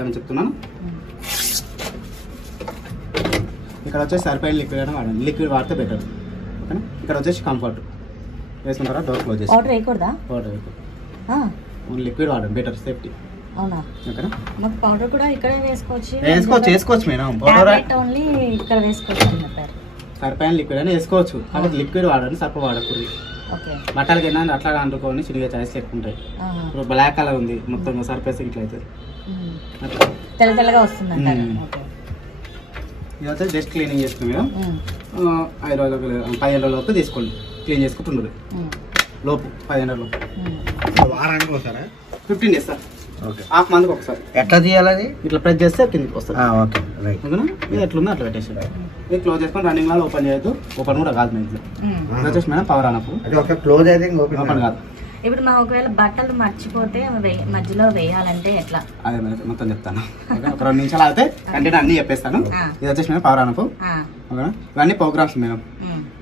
చేద్దామని చెప్తున్నాను. ఇక్కడ వచ్చేసి సరిపోయిన లిక్విడ్ అయినా వాడండి, లిక్విడ్ వాడితే బెటర్. ఓకేనా. ఇక్కడ వచ్చేసి కంఫర్ట్ వేసుకున్న తర్వాత డోర్ క్లోజ్ చేసి పౌడర్ వేయకూడదా? పౌడర్ వేయకూడదు, ఓన్లీ లిక్విడ్ వాడండి, బెటర్ సేఫ్టీ. అవునా? ఓకేనా. మాకు పౌడర్ కూడా ఇక్కడ వేసుకోవచ్చు మేడం. ఓన్లీ ఇక్కడ వేసుకోవచ్చు అని చెప్పారు. సరిపోయిన లిక్విడ్ అయినా వేసుకోవచ్చు, కాబట్టి లిక్విడ్ వాడండి, సర్ప వాడకూడదు. బట్టలకి ఏంటంటే అట్లా అంటుకొని చిన్నగా చాయిస్ ఎక్కుంటాయి. ఇప్పుడు బ్లాక్ కలర్ ఉంది మొత్తం సర్పేసి ఇట్లా అవుతుంది, తెల్ల తెల్లగా వస్తుంది. ఇది అయితే జస్ట్ క్లీనింగ్ చేస్తుంది మేడం. 5 రోజులకు 15 రోజులకు తీసుకోండి, క్లీన్ చేసుకుంటుండదు లోపు 15 రోజులు. వారానికి ఒకసారి 15 డేస్ సార్, హాఫ్ మంత్కి ఒకసారి. ఎట్లా చేయాలి? ఇట్లా ప్రెస్ చేస్తే కిందికి వస్తుంది. Okay right. ఓకేనా. ఇది ఎట్లుందో అట్లా పెట్టేసి ఇది క్లోజ్ చేసుకొని రన్నింగ్ లాగా ఓపెన్ చేయొద్దు, ఓపెన్ కూడా కాదు మేడం. ఇది వచ్చేసి మేడం పవర్ అన్నప్పుడు అది ఒక క్లోజ్ అయితే ఓపెన్ కాదు. ఇప్పుడు మా ఒకవేళ బట్టలు మర్చిపోతే మధ్యలో వేయాలంటే ఎట్లా? అదే మేడం మొత్తం చెప్తాను. ఒక 2 నిమిషాలు అయితే కంటిన్యూ అన్ని చెప్పేస్తాను. ఇది వచ్చేసి మేడం పవర్ అన్నప్పుడు. ఓకేనా. ఇవన్నీ ప్రోగ్రామ్స్ మేడం.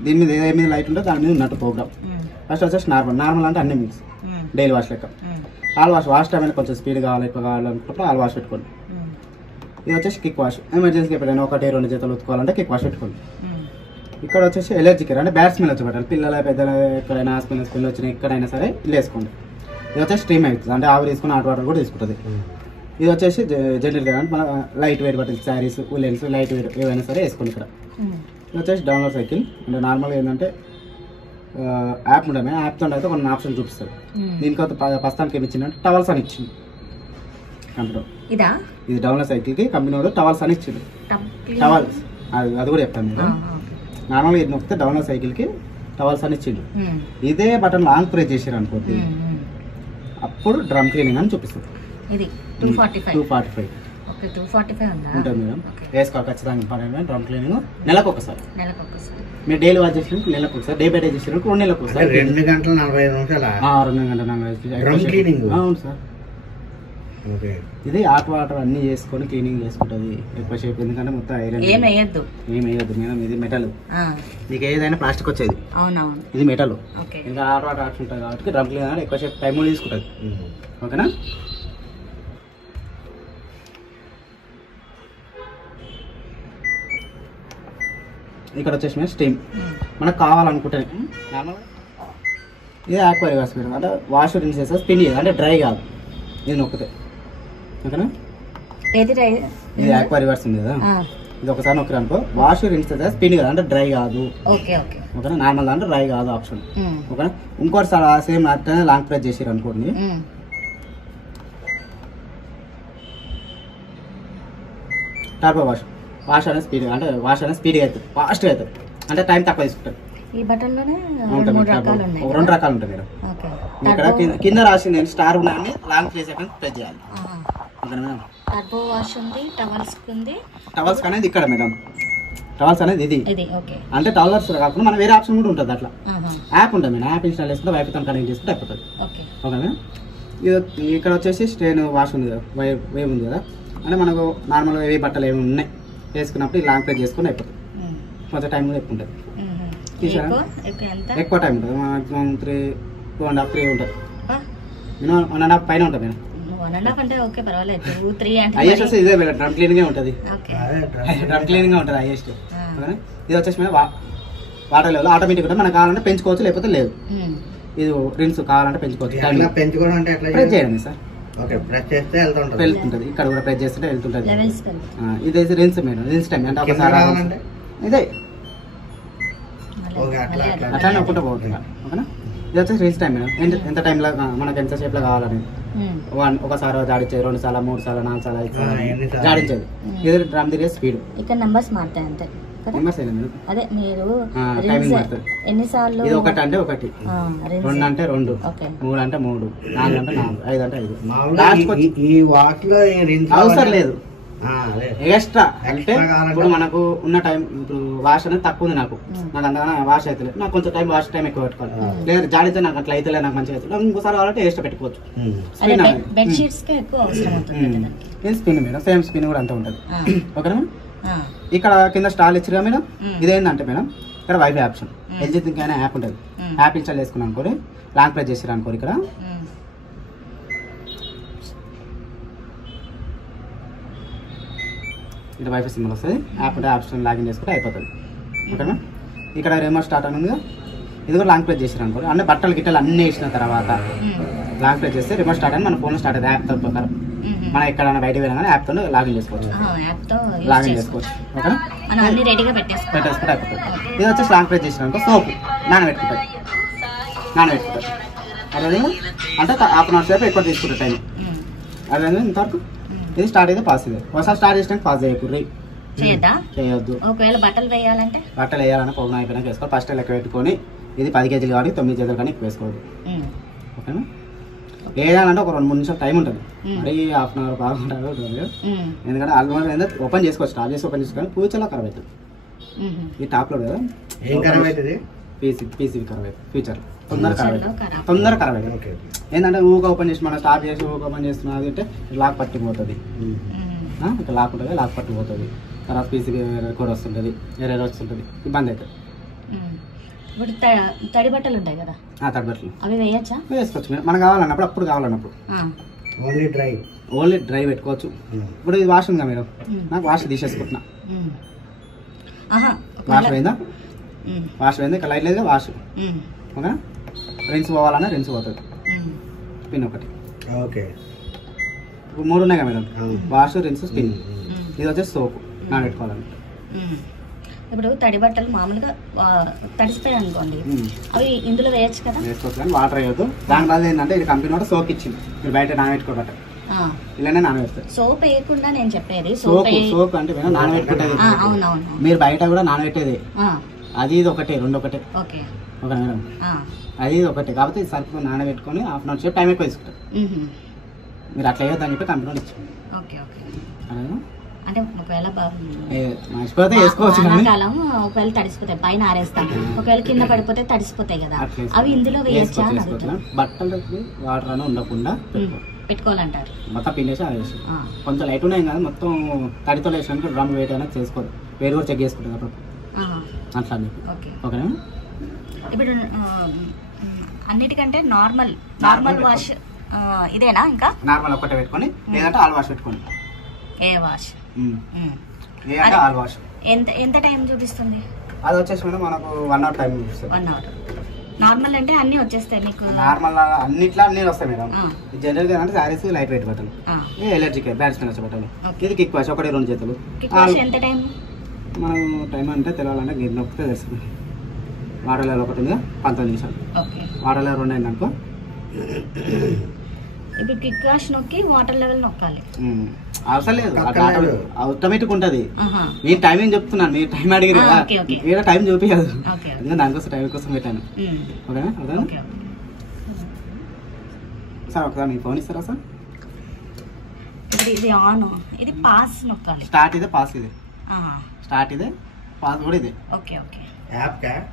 దీని మీద ఏ మీద లైట్ ఉంటే దాని మీద ఉన్నట్టు ప్రోగ్రామ్. ఫస్ట్ వచ్చేసి నార్మల్ అంటే అన్ని మిక్స్ డైలీ వాష్ లెక్క. ఆల్ వాష్ టైం కొంచెం స్పీడ్ కావాలి, ఎక్కువ కావాలనుకుంటే ఆల్ వాష్ పెట్టుకోండి. ఇది వచ్చేసి కిక్ వాష్, ఎమర్జెన్సీకి ఎప్పుడైనా 1-2 జతలు ఉతుకోవాలంటే కిక్ వాష్ పెట్టుకోండి. ఇక్కడ వచ్చేసి ఎలర్జీ కేర్ అంటే బ్యాడ్ స్మెల్ వచ్చి పెట్టాలి. పిల్లల పెద్దల ఎక్కడైనా స్మెల్ వచ్చినా ఎక్కడైనా సరే ఇల్లు వేసుకోండి. ఇది వచ్చేసి స్ట్రీమ్ అవుతుంది, అంటే ఆవిరి తీసుకుని హాట్ వాటర్ కూడా తీసుకుంటుంది. ఇది వచ్చేసి జనరల్ కేర్ అంటే మన లైట్ వెయిట్ బట్టలు, శారీస్, ఉలెన్స్, లైట్ వెయిట్ ఏవైనా సరే వేసుకోండి. ఇక్కడ ఇది వచ్చేసి డౌన్లోడ్ సైకిల్ అంటే నార్మల్గా ఏంటంటే యాప్ ఉంటుంది, యాప్తో అయితే కొన్ని ఆప్షన్ చూపిస్తుంది. దీనికొక ప్రస్తుతానికి ఏమి ఇచ్చిందంటే టవల్స్ అని ఇచ్చింది కంపెనీ. ఇది డౌన్లోడ్ సైకిల్కి కంపెనీ వాళ్ళు టవల్స్ అని ఇచ్చింది. టవల్స్ అది కూడా చెప్తాను మీరు. నార్మల్గా ఇది నొక్కితే డౌన్లోడ్ సైకిల్కి టవల్స్ అని ఇచ్చిండు. ఇదే బటన్ లాంగ్ ప్రెస్ చేసారు అనుకోండి, అప్పుడు డ్రమ్ క్లీనింగ్ అని చూపిస్తుంది. ఇది 245 ఉంటుంది మేడం. వేసుకోవాలి ఖచ్చితంగా. ఇంపార్టెంట్ డ్రమ్ క్లీనింగ్ నెలకు ఒకసారి. మీరు డైలీ వాష్ చేసినప్పుడు నెలకు ఒకసారి, డే బై డే చేసినప్పుడు 2 నెలలకు ఒకసారి. 2 గంటల 45 నిమిషాలు 2 గంటల 45 నిమిషాలు. అవును సార్. ఇది హాట్ వాటర్ అన్ని చేసుకొని క్లీనింగ్ చేసుకుంటుంది ఎక్కువసేపు, ఎందుకంటే మొత్తం ఐరన్ ఏం వేయద్దు మేడం. ఇది మెటల్, మీకు ఏదైనా ప్లాస్టిక్ వచ్చేది, ఇది మెటల్. ఇంకా హాట్ వాటర్ ఆప్షన్ ఉంటుంది కాబట్టి డ్రమ్ క్లీనర్ ఎక్కువసేపు టైం కూడా తీసుకుంటుంది. ఓకేనా. ఇక్కడ వచ్చేసి స్టీమ్ మనకు కావాలనుకుంటే ఇది ఆక్వా రివర్స్ మేడం, అంటే వాష్ రిన్స్ చేస్తే స్పిన్ చేయదు, అంటే డ్రై కాదు. ఇది నొక్కితే ఓకేనా. ఇది ఆక్వా రివర్స్ ఉంది కదా, ఇది ఒకసారి నొక్కిరు అనుకో వాష్ రిన్స్ చేస్తే స్పిన్ కదా, అంటే డ్రై కాదు. ఓకేనా. నార్మల్ అంటే డ్రై కాదు ఆప్షన్. ఓకేనా. ఇంకోటి సేమ్ అట్లనే లాంగ్ ప్రెస్ చేసారు అనుకోండి, టర్బో వాష్ అనేది స్పీడ్, అంటే వాష్ అనేది స్పీడ్గా అవుతుంది, ఫాస్ట్గా అవుతుంది, అంటే టైం తక్కువ తీసుకుంటుంది. ఈ బటన్లోనే 2 రకాలు ఉంటాయి మేడం. ఇక్కడ కింద రాసింది స్టార్ ఉన్నాయని లాంగ్ ప్రెస్ ప్రెస్ చేయాలి. ఓకేనా మేడం. టర్బో వాష్ ఉంది, టవల్స్ అనేది ఇక్కడ మేడం. టవల్స్ అనేది ఇది, అంటే టవల్స్ కాకుండా మన వేరే ఆప్షన్ కూడా ఉంటుంది. అట్లా యాప్ ఉంటుంది మేడం, యాప్ ఇన్స్టాల్ చేసుకుంటే వైఫైతో కనెక్ట్ చేసుకుంటే అయిపోతుంది. ఓకేనా. ఇది ఇక్కడ వచ్చేసి స్టేన్ వాష్ ఉంది కదా, వేవ్ ఉంది కదా, అంటే మనకు నార్మల్గా ఏవి బట్టలు ఏమి ఉన్నాయి వేసుకున్నప్పుడు లాంగ్ ప్రెస్ చేసుకుని అయిపోతుంది. కొంచెం టైం కూడా ఎక్కువ ఉంటుంది, ఎక్కువ టైం ఉంటుంది. మాక్సిమం 2.5-3 ఉంటుంది, మినిమం 1.5 పైన ఉంటుంది మేడం. హైయెస్ట్ ఇదే మేడం, డ్రమ్ క్లీనింగ్ ఉంటుంది. డ్రమ్ క్లీనింగ్ ఉంటుంది హైయెస్ట్. ఇది వచ్చేసి మేడం వాటర్ లెవెల్ ఆటోమేటిక్ ఉంటుంది, మనకు కావాలంటే పెంచుకోవచ్చు, లేకపోతే లేదు. ఇది రిన్స్ కావాలంటే పెంచుకోవచ్చు. ప్రెస్ చేయడం సార్, వెళ్తుంటది. ఇక్కడ కూడా ప్రెస్ చేస్తుంటే వెళ్తుంటది. ఇది రిన్స్ మేడం, రిన్స్ టైం అంటే ఒకసారి ఇదే అట్లానే ఒక్కటే పోతుంది. ఓకేనా. ఇది వచ్చేసి రిన్స్ టైం మేడం, ఎంత టైంలో మనకు ఎంత సేపులో కావాలని. ఒకసారి జాడించేది, 2 సార్లు 3 సార్లు 4 సార్లు 5 సార్లు జాడించేది. ఇది డ్రమ్ తిరిగే స్పీడ్. ఇక్కడ నెంబర్స్ మారుతాయి అంతే. అదే మీరు ఎన్నిసార్లు, ఇది 1 అంటే 1, 2 అంటే 2, 3 అంటే 3, 4 అంటే 4, 5 అంటే 5. అవసరం లేదు ఎక్స్ట్రా. అంటే ఇప్పుడు మనకు ఉన్న టైం, ఇప్పుడు వాష్ అనేది తక్కువ ఉంది, నాకు అంతగానే వాష్ అవుతుంది, నాకు కొంచెం టైం వాష్ టైం ఎక్కువ పెట్టుకోవాలి. లేదా జాడితే నాకు అట్లా అయితే నాకు మంచిగా అవుతుంది, ఇంకోసారి కావాలంటే ఎక్స్ట్రా పెట్టుకోవచ్చు. స్పిన్ మేడం, సేమ్ స్పిన్ కూడా అంతా ఉంటుంది. ఓకేనా. ఇక్కడ కింద స్టాల్ ఇచ్చిగా మేడం. ఇదేంటంటే మేడం ఇక్కడ వైఫై ఆప్షన్, ఎల్జీ థింక్ అనే యాప్ ఉంటుంది. యాప్ ఇన్స్టాల్ చేసుకున్నాను అనుకోని లాంగ్ ప్రెస్ చేసారు అనుకోని ఇక్కడ ఇక్కడ వైఫై సింబల్ వస్తుంది. యాప్ ఉంటే యాప్ స్టోర్ లాగిన్ చేసుకుంటే అయిపోతుంది. ఓకేనా? ఇక్కడ రిమోట్ స్టార్ట్ అని ఉంది. ఇది కూడా లాంగ్ ప్రెస్ చేసారు అనుకో, అన్ని బట్టలు గిట్టలు అన్నీ వేసిన తర్వాత లాంగ్ ప్రెస్ చేస్తే రిమోట్ స్టార్ట్ అని మన ఫోన్లో స్టార్ట్ అవుతుంది. యాప్తో ప్రకారం మనం ఎక్కడైనా బయట వెళ్ళినా కానీ యాప్తో లాగిన్ చేసుకోవచ్చు. లాగిన్ చేసుకోవచ్చు. ఓకేనా? పెట్టేసుకుంటే అయిపోతుంది. ఇది వచ్చేసి లాంగ్ ప్రెస్ చేసిన అనుకో సోపు నానబెట్టుకుంటుంది. అదే అంటే హాఫ్ అన్ అవర్ సేపు ఎక్కువ తీసుకుంటుంది టైం. అదే ఇంతవరకు ఇది స్టార్ట్ అయితే పాస్. ఇది ఒకసారి స్టార్ట్ చేసినాక పాస్ చేయకూడదు, చేయొద్దు. ఒకవేళ బట్టలు వేయాలంటే ప్రోగ్రామ్ అయిపోయినాక వేసుకోవాలి. ఫస్ట్ లెక్క పెట్టుకొని ఇది 10 కేజీలు కాబట్టి 9 కేజీలు కానీ ఎక్కువ వేసుకోవద్దు. ఓకేనా? వేయాలంటే ఒక 2-3 నిమిషాలు టైం ఉంటుంది. మరి హాఫ్ అన్ అవర్ బాగుంటుంది. ఎందుకంటే ఆల్మోస్ట్ ఓపెన్ చేసుకోవచ్చు. స్టార్ట్ చేసి ఓపెన్ చేసుకొని ఫ్యూచర్లో ఖరాబ్ అవుతుంది. ఈ టాప్లో కదా పీసీ ఖరాబ్ అవుతుంది. ఫ్యూచర్ తొందర ఖరాబ్ అవుతుంది. ఏంటంటే ఊక ఓపెన్ చేసి మనం స్టార్ట్ చేసి ఊక ఓపెన్ చేస్తున్నది అంటే లాక్ పట్టుకుపోతుంది. ఇట్లా లాక్ ఉంటుంది, లాక్ పట్టుకుపోతుంది. తర్వాత పీసీ కోడ్ వస్తుంటుంది, ఎర్రర్ వస్తుంటుంది, ఇబ్బంది అవుతుంది. ఇప్పుడు తడి బట్టలు ఉంటాయి కదా, తడి బట్టలు అవి వేయచ్చా? వేసుకోవచ్చు. మనం కావాలన్నప్పుడు అప్పుడు కావాలన్నప్పుడు ఓన్లీ డ్రై పెట్టుకోవచ్చు. ఇప్పుడు ఇది వాష్ ఉందా మీరు? నాకు వాష్ తీసేసుకుంటున్నా. వాష్ పోయిందా? వాష్ పోయింది. ఇక్కడ లైట్ లేదు వాష్. ఓకేనా? రిన్స్ పోవాలన్నా రిన్స్ పోతుంది. పిన్ ఒకటి. ఓకే. ఇప్పుడు 3 ఉన్నాయి కదా మేడం, వాష్, రిన్స్, స్పిన్. ఇది వచ్చేసి సోపు నానబెట్టుకోవాలంటే. ఇప్పుడు తడి బట్టలు మామూలుగా తడిస్తాయి అనుకోండి, అవి ఇందులో వేయచ్చు కదా? వేసుకోవచ్చు కానీ వాటర్ వేయద్దు. దాని వల్ల ఏంటంటే ఇది కంపెనీ కూడా సోప్ ఇచ్చింది, మీరు బయట నానబెట్టుకోబట్ట ఇలానే నానబెడతారు. సోప్ వేయకుండా నేను చెప్పేది సోప్ అంటే నానబెట్టుకుంటేది. మీరు బయట కూడా నానబెట్టేది. అది ఇది ఒకటే, 2 ఒకటే. ఓకే మేడం, అది ఇది ఒకటే. కాబట్టి సర్ఫ్ నానబెట్టుకొని హాఫ్ అన్ అవర్ సేపు టైం ఎక్కువ తీసుకుంటారు. మీరు అట్లా వేయొద్దని చెప్పి కంపెనీ వాళ్ళు ఇచ్చింది. అంటే ఒకవేళ వేసుకోవచ్చు, ఒకవేళ తడిసిపోతాయి, పైన ఆరేస్తాం, ఒకవేళ కింద పడిపోతే తడిసిపోతాయి కదా, అవి ఇందులో వేయచ్చా? బట్టలు వాటర్ అని ఉండకుండా పెట్టుకోవాలంటారు. మొత్తం పిండేసి ఆరేసి కొంచెం లైట్ ఉన్నాయి కదా, మొత్తం తడితో వేసినాక డ్రమ్ వెయిట్ అయినా చేసుకోరు, వేరు కూడా చెక్ చేసుకుంటారు అప్పుడు అట్లా. ఓకేనా? ఇప్పుడు అన్నిటికంటే నార్మల్ వాష్ ఇదేనా? ఇంకా నార్మల్ ఒకటే పెట్టుకొని, లేదంటే ఆల్ వాష్ పెట్టుకోండి. ఏ వాష్? ఆల్ వాష్ ఎంత టైం చూపిస్తుంది? అది వచ్చేసి మేడం మనకు 1 అవర్ టైం చూపిస్తుంది. 1 అవర్. నార్మల్ అంటే అన్ని వచ్చేస్తాయి మీకు? నార్మల్ అన్నిట్లో అన్ని వస్తాయి మేడం. జనరల్ గా అంటే సారీస్ లైట్ వెయిట్ బట్టలు, ఎలర్జీకి బ్యాట్స్మెన్ వచ్చే బట్టలు. ఇది కిక్ వాష్, 1-2 చేతులు. ఎంత టైం? మనం టైం అంటే తెలవాలంటే గిన్నె నొక్కితే తెలుస్తుంది. వాటర్ లెవెల్ ఒకటి ఉంది 15 నిమిషాలు. వాటర్ లెవెల్ 2 అయింది అనుకో. ఇప్పుడు కిక్ వాష్ నొక్కి వాటర్ లెవెల్ నొక్కాలి, అవసరం లేదు, ఆటోమేటిక్ ఉంటుంది. నేను టైమింగ్ చెప్తున్నాను, మీరు టైం అడిగారు కదా, వేరే టైం చూపించదు, దానికోసం టైం కోసం పెట్టాను. ఓకేనా? ఓకేనా సార్? ఒకసారి మీ ఫోన్ ఇస్తారా సార్? ఇది ఆన్, ఇది పాస్ నొక్కాలి. స్టార్ట్ ఇదే, పాస్ ఇదే. స్టార్ట్ ఇదే, పాస్ కూడా ఇదే. ఓకే. యాప్